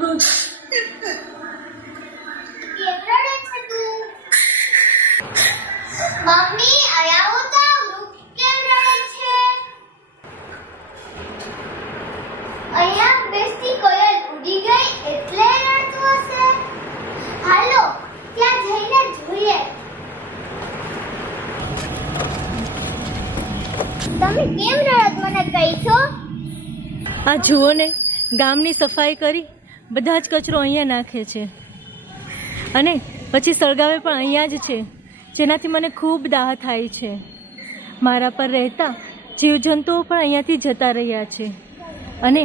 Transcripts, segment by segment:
વૃક્ષ. કેમ રડે છે તું? મમ્મી આવો તો, વૃક્ષ કેમ રડે છે? અહીંયા બેસતી કોયલ ઉડી ગઈ એટલે રડતું હશે. હાલો ત્યાં જઈને જોઈએ. તમે કેમ રડત મને કહીશો? આ જુઓ ને, ગામની સફાઈ કરી બધા જ કચરો અહીંયા નાખે છે અને પછી સળગાવે પણ અહીંયા જ છે, જેનાથી મને ખૂબ દાહ થાય છે. મારા પર રહેતા જીવજંતુઓ પણ અહીંયાથી જતા રહ્યા છે અને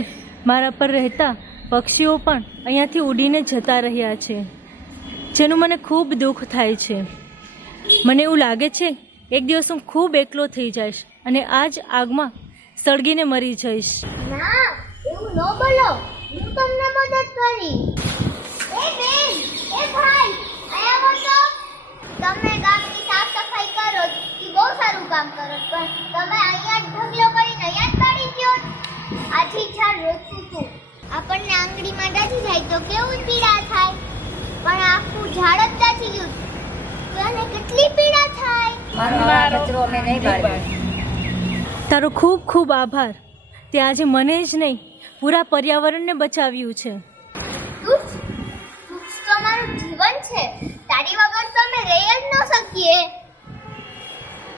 મારા પર રહેતા પક્ષીઓ પણ અહીંયાથી ઉડીને જતા રહ્યા છે, જેનું મને ખૂબ દુઃખ થાય છે. મને એવું લાગે છે એક દિવસ હું ખૂબ એકલો થઈ જઈશ અને આ જ આગમાં સળગીને મરી જઈશ. ના, એવું ન બોલો. હું તમને મદદ કરી. એ બેન, એ ભાઈ, આયા હો તો. તમે ગામની સાફ સફાઈ કરો એ બહુ સારું કામ કરો, પણ તમે અહીંયા જ ઢગલો કરીને અહીંયા જ પાડી ગયો. આથી ઝાડ રોકતું તું. આપણને આંગળીમાં દાજી જાય તો કેવું પીડા થાય, પણ આખું ઝાડ જ દાજી ગયું તો એને કેટલી પીડા થાય. કચરો અમે નહીં બાળીએ. તારો ખૂબ ખૂબ આભાર. તે આજે મને જ નહીં પૂરા પર્યાવરણને બચાવ્યું છે. વૃક્ષ તો મારું જીવન છે. તારી વગર તો અમે રહી જ ન શકીએ.